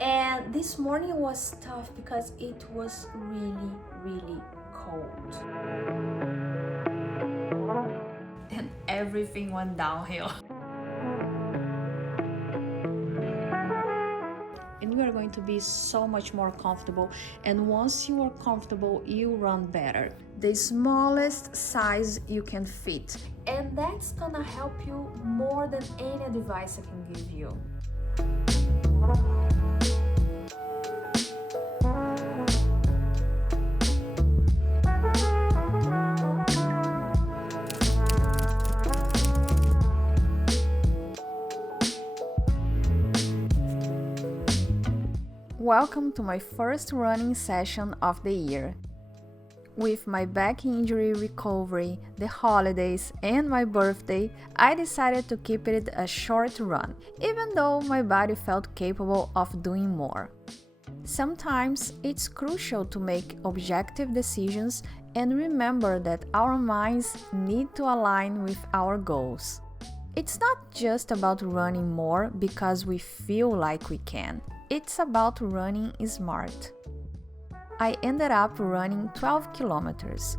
And this morning was tough because it was really, really cold. And everything went downhill. And we are going to be so much more comfortable, and once you are comfortable, you run better. The smallest size you can fit, and that's gonna help you more than any advice I can give you. Welcome to my first running session of the year. With my back injury recovery, the holidays, and my birthday, I decided to keep it a short run, even though my body felt capable of doing more. Sometimes it's crucial to make objective decisions and remember that our minds need to align with our goals. It's not just about running more because we feel like we can. It's about running smart. I ended up running 12 kilometers,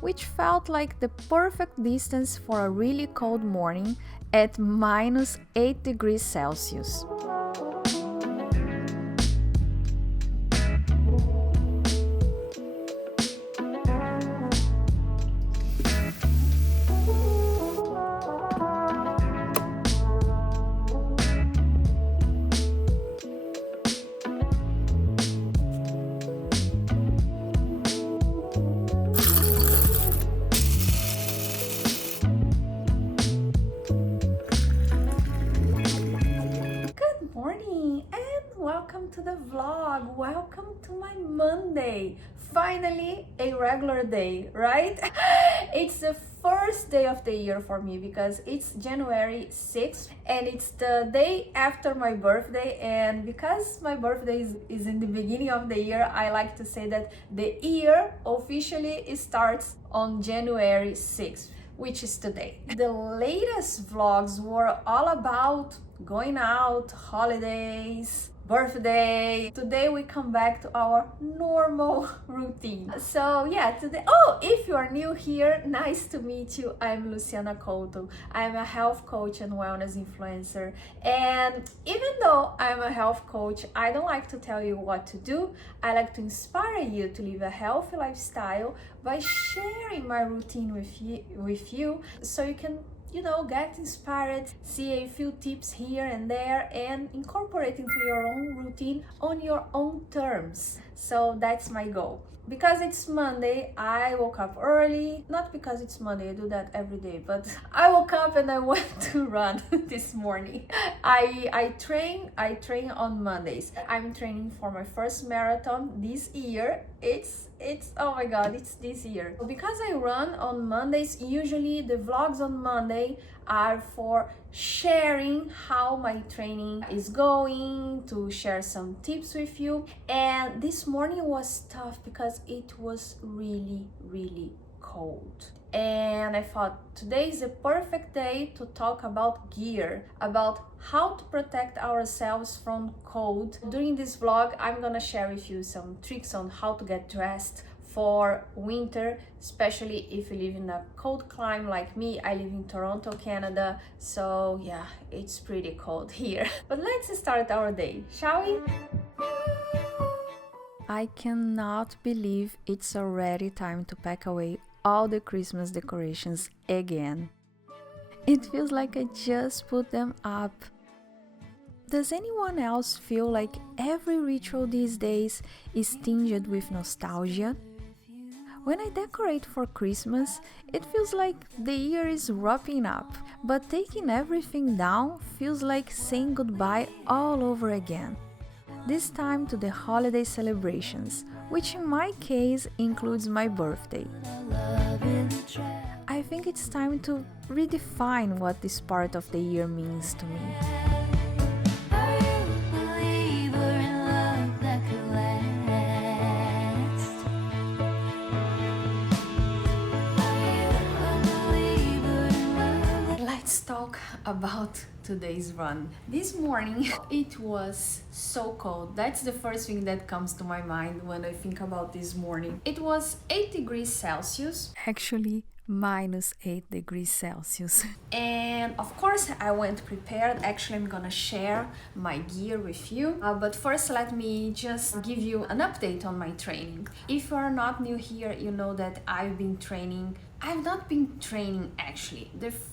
which felt like the perfect distance for a really cold morning at minus 8 degrees Celsius. Welcome to the vlog. Welcome to my Monday. Finally, a regular day, right? It's the first day of the year for me because it's January 6th and it's the day after my birthday, and because my birthday is in the beginning of the year, I like to say that the year officially starts on January 6th, which is today. The latest vlogs were all about going out, holidays, birthday. Today we come back to our normal routine. So yeah, today, if you are new here, nice to meet you. I'm Luciana. I'm a health coach and wellness influencer, and even though I'm a health coach, I don't like to tell you what to do. I like to inspire you to live a healthy lifestyle by sharing my routine with you so you can get inspired, see a few tips here and there, and incorporate into your own routine on your own terms. So that's my goal. Because it's Monday, I woke up early. Not because it's Monday, I do that every day, but I woke up and I went to run this morning. I train on Mondays. I'm training for my first marathon this year. It's oh my god, it's this year. Because I run on Mondays, usually the vlogs on Monday are for sharing how my training is going, to share some tips with you. And this morning was tough because it was really, really cold. And I thought today is a perfect day to talk about gear, about how to protect ourselves from cold. During this vlog, I'm gonna share with you some tricks on how to get dressed for winter, especially if you live in a cold climate like me. I live in Toronto, Canada, so yeah, it's pretty cold here. But let's start our day, shall we? I cannot believe it's already time to pack away all the Christmas decorations again. It feels like I just put them up. Does anyone else feel like every ritual these days is tinged with nostalgia? When I decorate for Christmas, it feels like the year is wrapping up, but taking everything down feels like saying goodbye all over again. This time to the holiday celebrations, which in my case includes my birthday. I think it's time to redefine what this part of the year means to me. Let's talk about today's run. This morning it was so cold. That's the first thing that comes to my mind when I think about this morning. It was 8 degrees Celsius. Actually, -8 degrees Celsius. And of course I went prepared. Actually, I'm gonna share my gear with you, but first let me just give you an update on my training. If you're not new here, you know that I've not been training actually.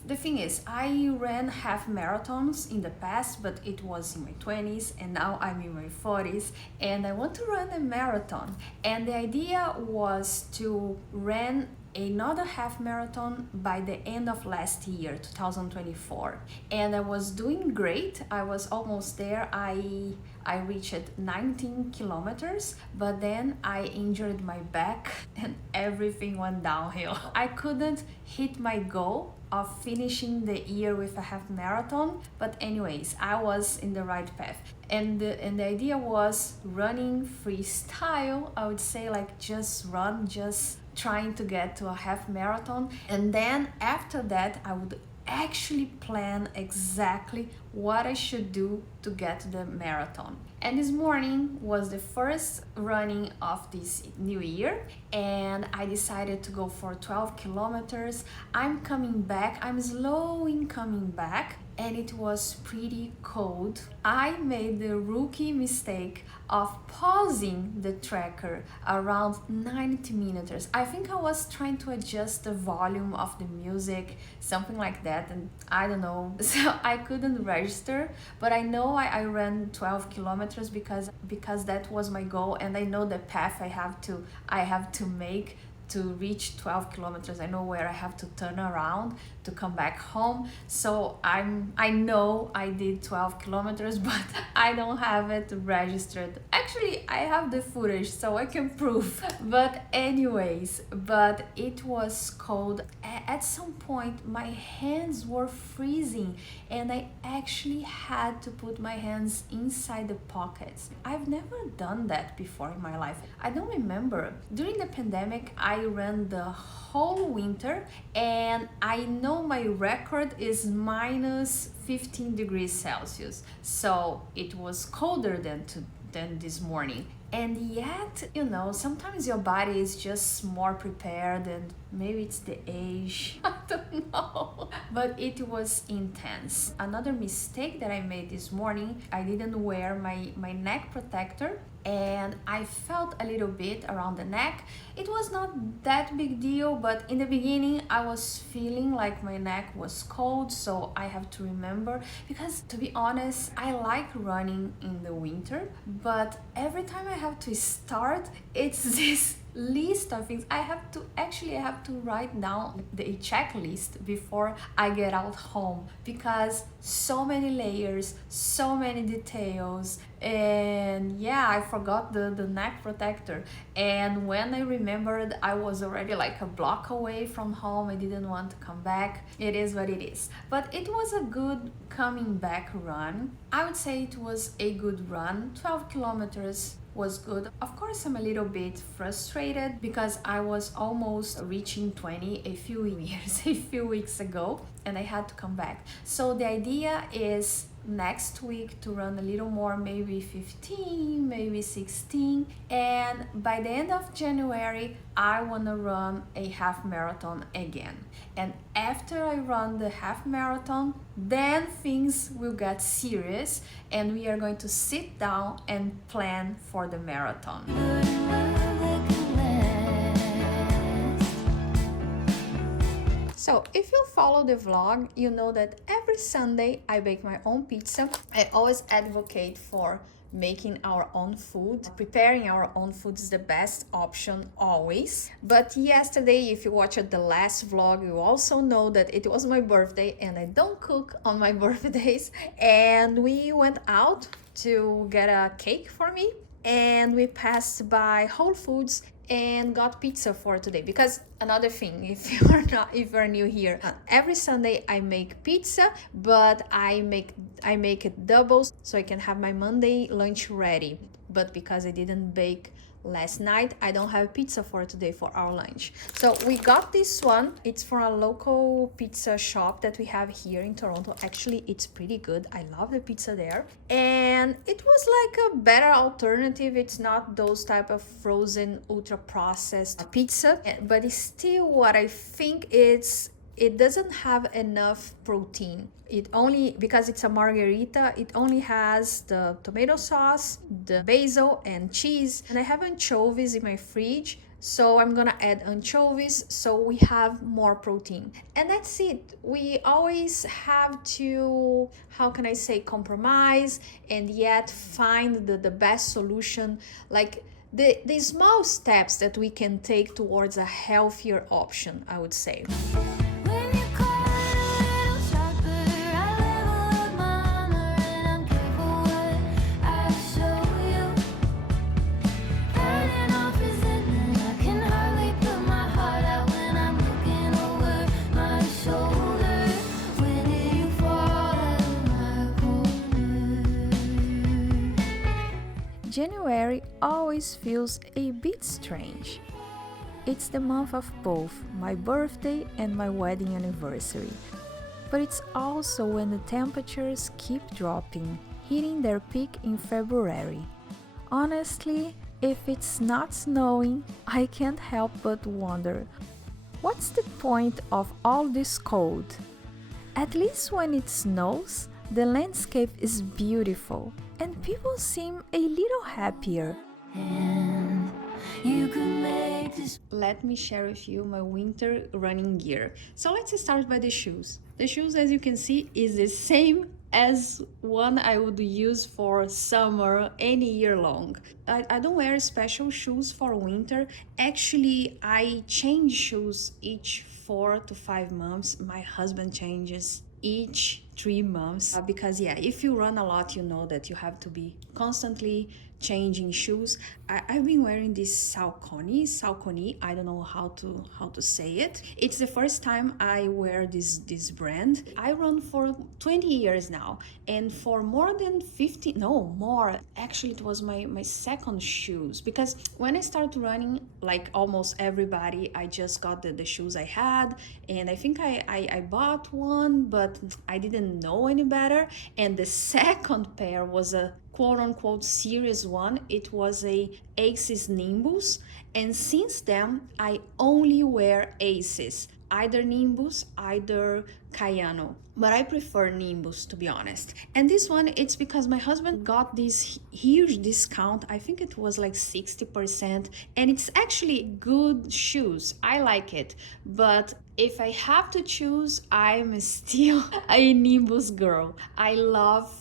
The thing is, I ran half marathons in the past, but it was in my 20s, and now I'm in my 40s and I want to run a marathon. And the idea was to run another half marathon by the end of last year, 2024, and I was doing great. I was almost there. I reached 19 kilometers, but then I injured my back and everything went downhill. I couldn't hit my goal of finishing the year with a half marathon, but anyways, I was in the right path. And the idea was running freestyle, I would say, like just run, just trying to get to a half marathon. And then after that, I would actually plan exactly what I should do to get to the marathon. And this morning was the first running of this new year, and I decided to go for 12 kilometers. I'm coming back, I'm slow in coming back, and it was pretty cold. I made the rookie mistake of pausing the tracker around 90 minutes. I think I was trying to adjust the volume of the music, something like that, and I don't know, so I couldn't register, but I know I ran 12 kilometers because that was my goal, and I know the path I have to make to reach 12 kilometers. I know where I have to turn around to come back home. So I know I did 12 kilometers, but I don't have it registered. Actually, I have the footage so I can prove. But anyways, but it was cold. At some point, my hands were freezing and I actually had to put my hands inside the pockets. I've never done that before in my life. I don't remember. During the pandemic, I ran the whole winter, and I know my record is -15 degrees Celsius, so it was colder than this morning. And yet, you know, sometimes your body is just more prepared, and maybe it's the age, I don't know. But it was intense. Another mistake that I made this morning, I didn't wear my neck protector, and I felt a little bit around the neck. It was not that big deal, but in the beginning I was feeling like my neck was cold, so I have to remember, because to be honest, I like running in the winter, but every time I have to start, it's this list of things. I have to write down the checklist before I get out home, because so many layers, so many details, and yeah, I forgot the neck protector. And when I remembered, I was already like a block away from home. I didn't want to come back. It is what it is. But it was a good coming back run. I would say it was a good run. 12 kilometers was good. Of course, I'm a little bit frustrated because I was almost reaching 20 a few weeks ago, and I had to come back. So the idea is next week to run a little more, maybe 15, maybe 16, and by the end of January I want to run a half marathon again. And after I run the half marathon, then things will get serious and we are going to sit down and plan for the marathon. So if you follow the vlog, you know that every Sunday I bake my own pizza. I always advocate for making our own food. Preparing our own food is the best option always. But yesterday, if you watched the last vlog, you also know that it was my birthday and I don't cook on my birthdays. And we went out to get a cake for me, and we passed by Whole Foods and got pizza for today. Because another thing, if you're new here, every Sunday I make pizza, but I make it doubles so I can have my Monday lunch ready. but because I didn't bake last night, I don't have pizza for today for our lunch. So we got this one. It's from a local pizza shop that we have here in Toronto. Actually, it's pretty good. I love the pizza there. And it was like a better alternative. It's not those type of frozen, ultra processed pizza, but it's still what I think it doesn't have enough protein. It only, because it's a margarita, it only has the tomato sauce, the basil and cheese. And I have anchovies in my fridge, so I'm gonna add anchovies so we have more protein. And that's it. We always have to, how can I say, compromise and yet find the best solution. Like the small steps that we can take towards a healthier option, I would say. January always feels a bit strange. It's the month of both my birthday and my wedding anniversary. But it's also when the temperatures keep dropping, hitting their peak in February. Honestly, if it's not snowing, I can't help but wonder, what's the point of all this cold? At least when it snows, the landscape is beautiful and people seem a little happier. And you can make this. Let me share with you my winter running gear. So let's start by the shoes. The shoes, as you can see, is the same as one I would use for summer any year long. I don't wear special shoes for winter. Actually, I change shoes each 4 to 5 months. My husband changes each 3 months because if you run a lot, you know that you have to be constantly changing shoes. I've been wearing this Saucony. I don't know how to say it. It's the first time I wear this brand. I run for 20 years now, and for more than 50, no more, actually it was my second shoes, because when I started running, like almost everybody, I just got the shoes I had, and I think I bought one, but I didn't know any better. And the second pair was a quote-unquote serious one. It was a Aces Nimbus, and since then I only wear Aces, either Nimbus, either Cayano, but I prefer Nimbus, to be honest. And this one, it's because my husband got this huge discount. I think it was like 60%, and it's actually good shoes. I like it, but if I have to choose, I'm still a Nimbus girl.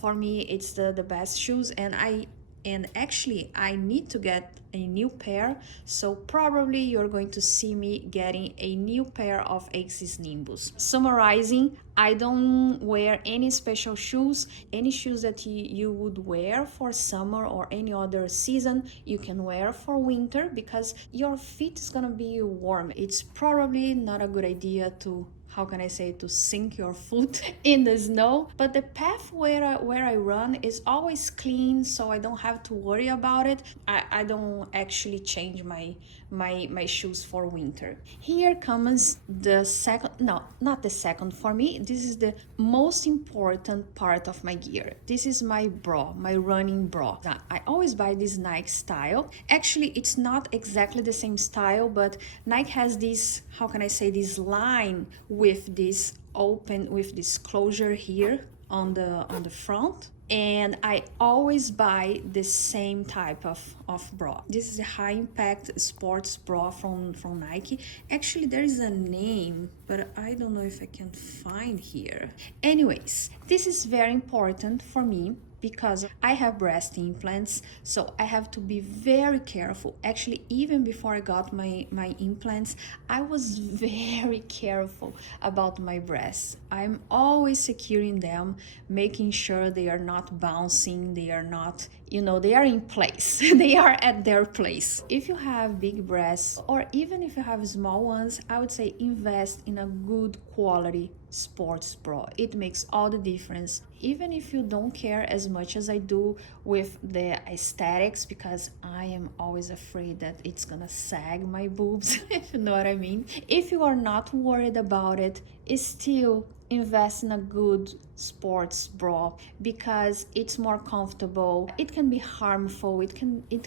For me, it's the best shoes, and actually I need to get a new pair, so probably you're going to see me getting a new pair of Aces Nimbus. Summarizing, I don't wear any special shoes. Any shoes that you would wear for summer or any other season, you can wear for winter, because your feet is gonna be warm. It's probably not a good idea to, how can I say, to sink your foot in the snow. But the path where I run is always clean, so I don't have to worry about it. I don't actually change my shoes for winter. Here comes the second, no, not the second. For me, this is the most important part of my gear. This is my bra, my running bra. Now, I always buy this Nike style. Actually, it's not exactly the same style, but Nike has this, how can I say, this line with this open, with this closure here on the front, and I always buy the same type of bra. This is a high impact sports bra from Nike. Actually, there is a name, but I don't know if I can find here. Anyways, this is very important for me because I have breast implants, so I have to be very careful. Actually, even before I got my implants, I was very careful about my breasts. I'm always securing them, making sure they are not bouncing, they are not, they are in place. They are at their place. If you have big breasts, or even if you have small ones, I would say invest in a good quality sports bra. It makes all the difference. Even if you don't care as much as I do with the aesthetics, because I am always afraid that it's gonna sag my boobs, if you know what I mean. If you are not worried about it, still invest in a good sports bra because it's more comfortable. It can be harmful, it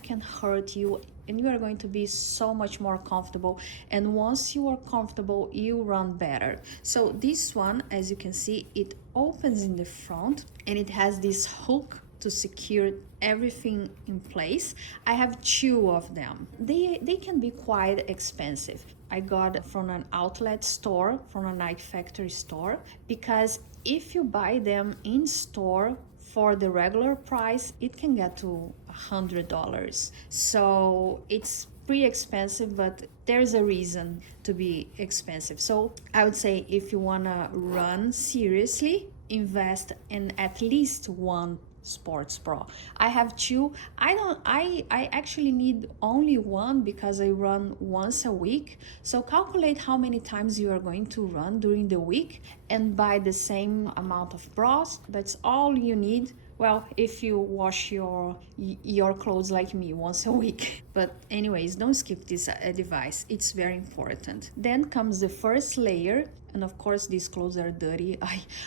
can hurt you, and you are going to be so much more comfortable, and once you are comfortable you run better. So this one, as you can see, it opens in the front and it has this hook to secure everything in place. I have two of them. They can be quite expensive. I got from an outlet store, from a Nike factory store, because if you buy them in store for the regular price, it can get to $100. So it's pretty expensive, but there's a reason to be expensive. So I would say if you wanna run seriously, invest in at least one sports bra. I have two. I actually need only one because I run once a week. So calculate how many times you are going to run during the week and buy the same amount of bras. That's all you need. Well, if you wash your clothes like me once a week. But anyways, don't skip this device. It's very important. Then comes the first layer. And of course, these clothes are dirty.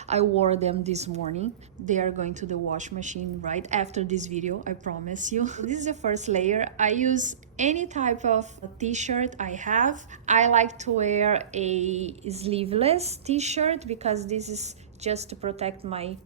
I wore them this morning. They are going to the wash machine right after this video, I promise you. This is the first layer. I use any type of t-shirt I have. I like to wear a sleeveless t-shirt because this is just to protect my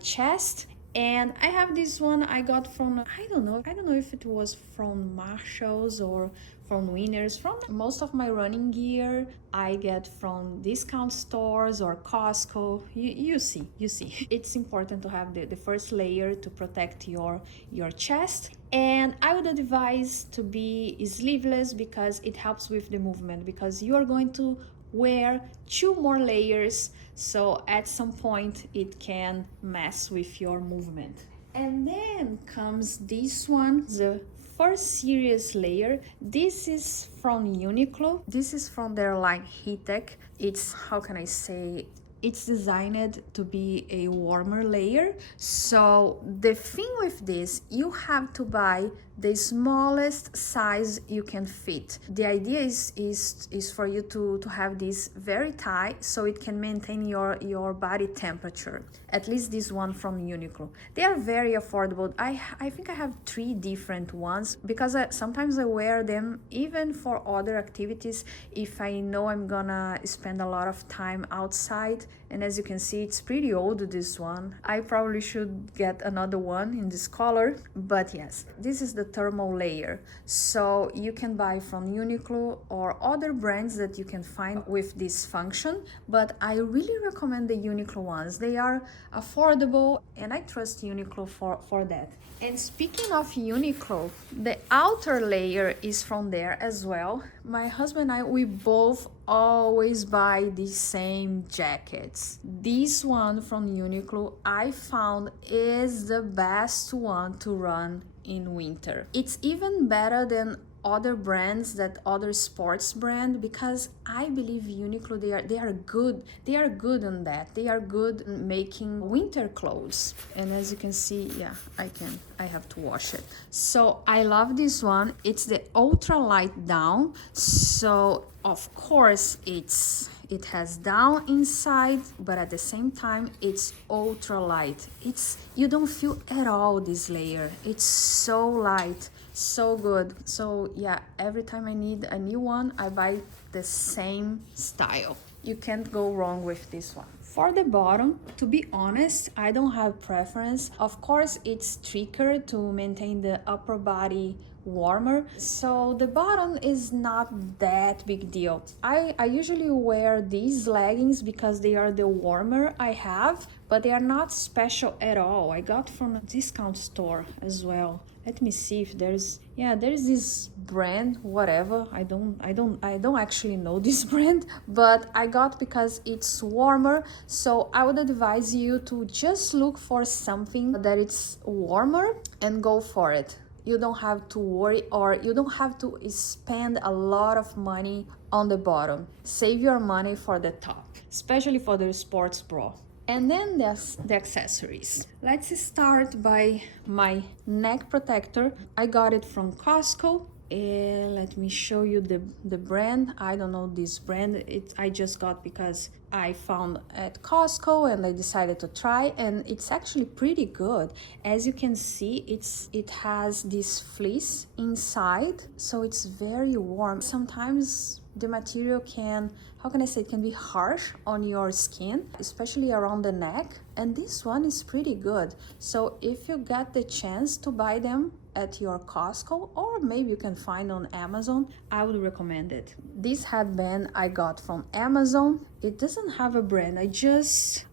chest. And I have this one I got from, I don't know if it was from Marshalls or from Winners. From most of my running gear I get from discount stores or Costco. You see it's important to have the first layer to protect your chest. And I would advise to be sleeveless because it helps with the movement, because you are going to wear two more layers, so at some point it can mess with your movement. And then comes this one, the first serious layer. This is from Uniqlo. This is from their line Heattech. It's, how can I say, it's designed to be a warmer layer. So the thing with this, you have to buy the smallest size you can fit. The idea is for you to have this very tight so it can maintain your body temperature. At least this one from Uniqlo. They are very affordable. I think I have 3 different ones because sometimes I wear them even for other activities if I know I'm gonna spend a lot of time outside. And as you can see, it's pretty old, this one. I probably should get another one in this color, but yes, this is the thermal layer. So you can buy from Uniqlo or other brands that you can find with this function, but I really recommend the Uniqlo ones. They are affordable and I trust Uniqlo for that. And speaking of Uniqlo, the outer layer is from there as well. My husband and I, we both always buy the same jackets. This one from Uniqlo I found is the best one to run in winter. It's even better than other brands, that other sports brand, because I believe Uniqlo, they are good. They are good on that. They are good in making winter clothes. And as you can see, yeah, I have to wash it. So I love this one. It's the ultra light down. So of course it has down inside, but at the same time it's ultra light. You don't feel at all this layer. It's so light, so good. So yeah, every time I need a new one, I buy the same style. You can't go wrong with this one. For the bottom, to be honest, I don't have preference. Of course, it's trickier to maintain the upper body warmer, so the bottom is not that big deal. I usually wear these leggings because they are the warmer I have, but they are not special at all. I got from a discount store as well. Let me see if there's this brand, whatever. I don't actually know this brand, but I got because it's warmer. So I would advise you to just look for something that it's warmer and go for it. You don't have to worry, or you don't have to spend a lot of money on the bottom. Save your money for the top, especially for the sports bra. And then there's the accessories. Let's start by my neck protector. I got it from Costco. Let me show you the brand. I don't know this brand. I just got because I found at Costco and I decided to try, and it's actually pretty good. As you can see, it has this fleece inside, so it's very warm. Sometimes the material can, how can I say, it can be harsh on your skin, especially around the neck, and this one is pretty good. So if you get the chance to buy them at your Costco, or maybe you can find on Amazon, I would recommend it. This headband I got from Amazon. It doesn't have a brand. I just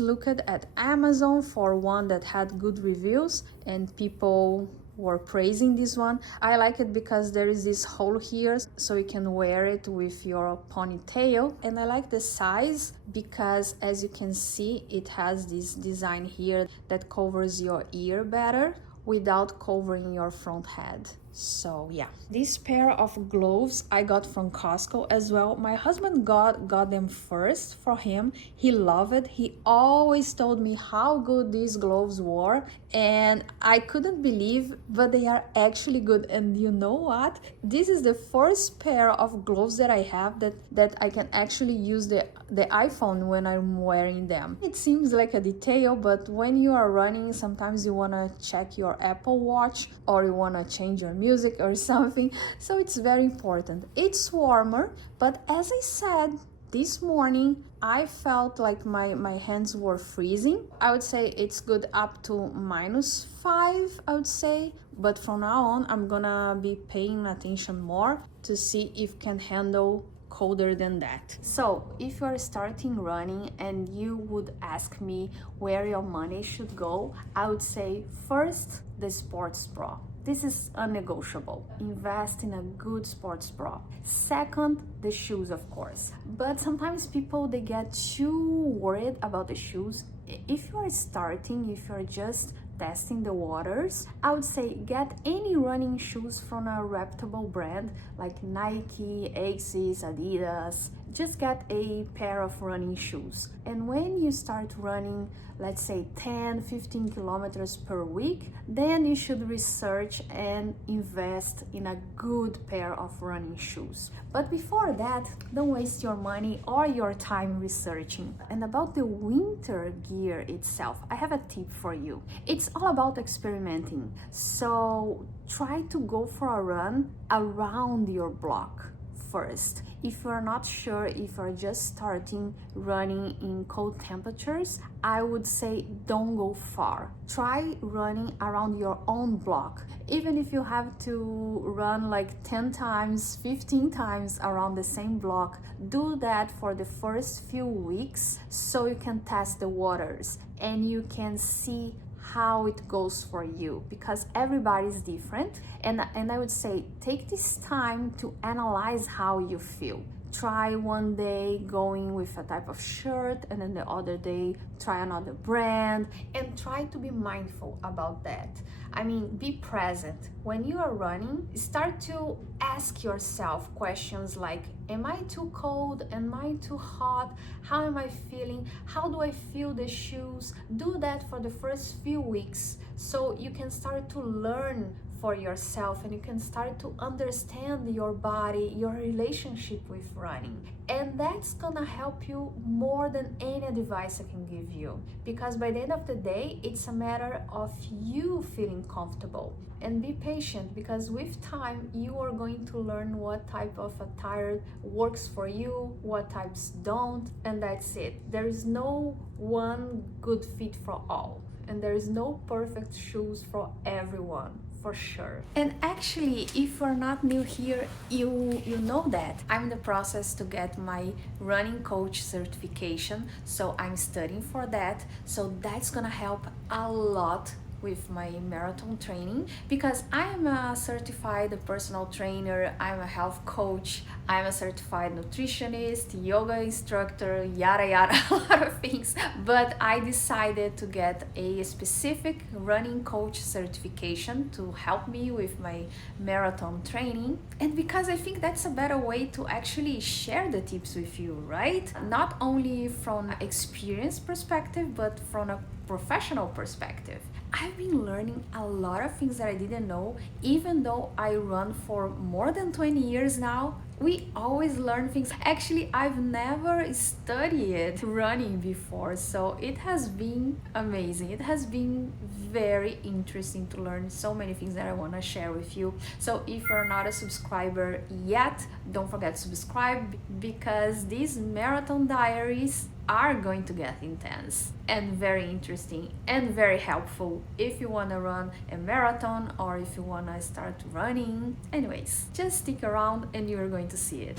looked at Amazon for one that had good reviews and people were praising this one. I like it because there is this hole here so you can wear it with your ponytail, and I like the size because, as you can see, it has this design here that covers your ear better without covering your front head. So yeah, this pair of gloves I got from Costco as well. My husband got them first for him. He loved it. He always told me how good these gloves were, and I couldn't believe, but they are actually good. And you know what? This is the first pair of gloves that I have that I can actually use the iPhone when I'm wearing them. It seems like a detail, but when you are running, sometimes you want to check your Apple Watch or you want to change your music or something, so it's very important. It's warmer, but as I said, this morning I felt like my hands were freezing. I would say it's good up to -5, I would say, but from now on I'm gonna be paying attention more to see if can handle colder than that. So if you are starting running and you would ask me where your money should go, I would say first, the sports bra. This is unnegotiable. Invest in a good sports bra. Second, the shoes, of course. But sometimes people, they get too worried about the shoes. If you are starting, if you're just testing the waters, I would say get any running shoes from a reputable brand like Nike, Asics, Adidas. Just get a pair of running shoes. And when you start running, let's say 10-15 kilometers per week, then you should research and invest in a good pair of running shoes. But before that, don't waste your money or your time researching. And about the winter gear itself, I have a tip for you. It's all about experimenting. So try to go for a run around your block first. If you're not sure, if you're just starting running in cold temperatures, I would say don't go far. Try running around your own block. Even if you have to run like 10 times, 15 times around the same block, do that for the first few weeks so you can test the waters and you can see how it goes for you, because everybody's different. And I would say take this time to analyze how you feel. Try one day going with a type of shirt and then the other day try another brand, and try to be mindful about that. I mean, be present. When you are running, start to ask yourself questions like, am I too cold? Am I too hot? How am I feeling? How do I feel the shoes? Do that for the first few weeks so you can start to learn for yourself and you can start to understand your body, your relationship with running. And that's gonna help you more than any advice I can give you, because by the end of the day, it's a matter of you feeling comfortable. And be patient, because with time you are going to learn what type of attire works for you, what types don't, and that's it. There is no one good fit for all, and there is no perfect shoes for everyone, for sure. And actually, if you're not new here, you know that I'm in the process to get my running coach certification, so I'm studying for that. So that's gonna help a lot with my marathon training because I'm a certified personal trainer, I'm a health coach, I'm a certified nutritionist, yoga instructor, yada yada, a lot of things. But I decided to get a specific running coach certification to help me with my marathon training. And because I think that's a better way to actually share the tips with you, right? Not only from an experience perspective, but from a professional perspective. I've been learning a lot of things that I didn't know, even though I run for more than 20 years now. We always learn things. Actually, I've never studied running before, so it has been amazing. It has been very interesting to learn so many things that I want to share with you. So if you're not a subscriber yet, don't forget to subscribe because these marathon diaries are going to get intense and very interesting and very helpful if you want to run a marathon or if you want to start running. Anyways, just stick around and you're going to see it.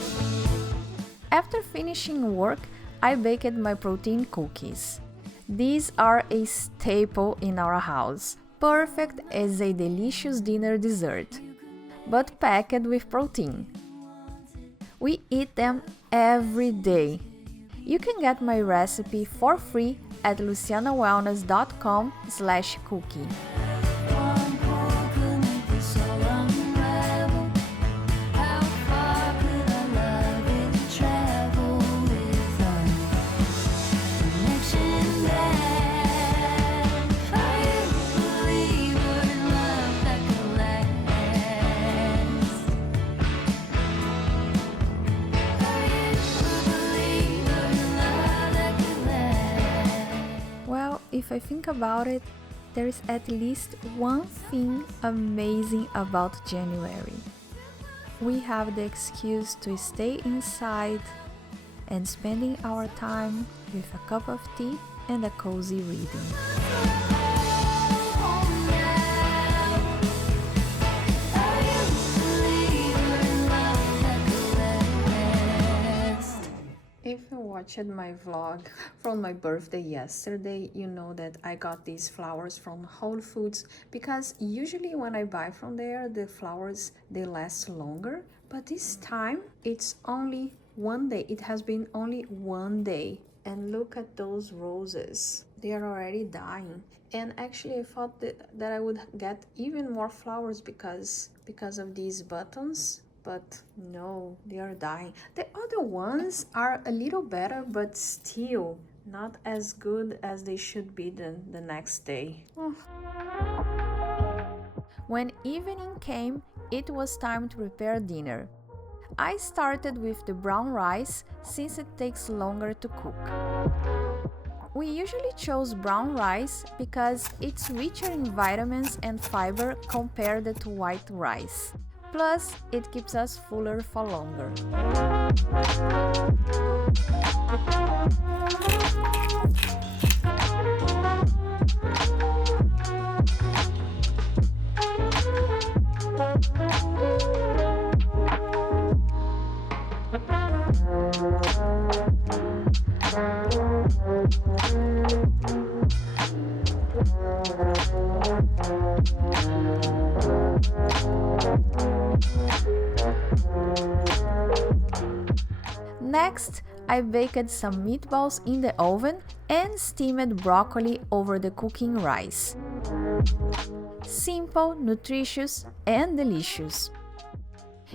After finishing work, I baked my protein cookies. These are a staple in our house, perfect as a delicious dinner dessert, but packed with protein. We eat them every day. You can get my recipe for free at lucianawellness.com/cookie. If I think about it, there is at least one thing amazing about January. We have the excuse to stay inside and spending our time with a cup of tea and a cozy reading. If you watched my vlog from my birthday yesterday, you know that I got these flowers from Whole Foods because usually when I buy from there, the flowers, they last longer. But this time, it's only one day. It has been only one day. And look at those roses. They are already dying. And actually, I thought that I would get even more flowers because of these buttons. But no, they are dying. The other ones are a little better, but still not as good as they should be the next day. Oh. When evening came, it was time to prepare dinner. I started with the brown rice since it takes longer to cook. We usually chose brown rice because it's richer in vitamins and fiber compared to white rice. Plus, it keeps us fuller for longer. Next, I baked some meatballs in the oven and steamed broccoli over the cooking rice. Simple, nutritious, and delicious.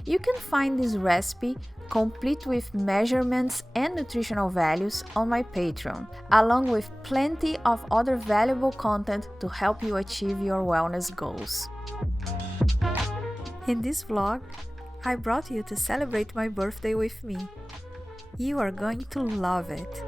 You can find this recipe, complete with measurements and nutritional values, on my Patreon, along with plenty of other valuable content to help you achieve your wellness goals. In this vlog, I brought you to celebrate my birthday with me. You are going to love it.